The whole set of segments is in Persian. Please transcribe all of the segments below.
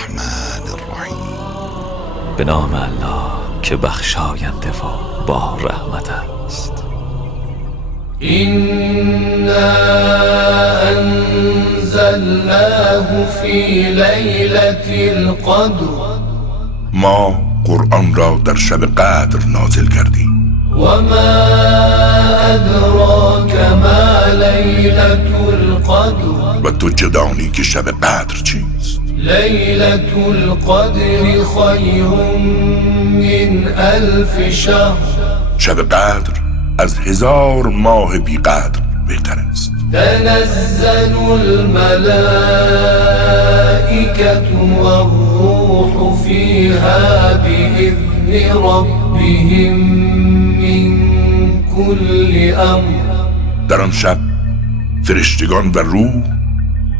الرحمن الرحیم. به نام الله که بخشاینده و با رحمت است. إنا أنزلناه في ليلة القدر. ما قرآن را در شب قدر نازل کردیم. وما أدراك ما ليلة القدر. و تو چه دانی که شب قدر چیست؟ ليلة القدر خير من 1000 شهر. شب قدر از 1000 ماه بی قدر بهتر است. تنزل الملائكة والروح فيها بإذن ربهم من كل أمر. در آن شب فرشتگان و روح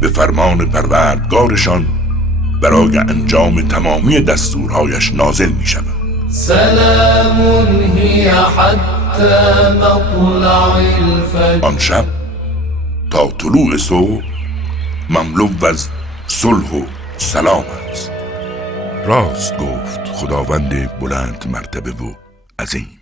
به فرمان پروردگارشان برای انجام تمامی دستورهایش نازل می شود. سلام هی حتی مطلع الفجر. آن شب تا طلوع صبح مملو از صلح و سلام است. راست گفت خداوند بلند مرتبه و عظیم.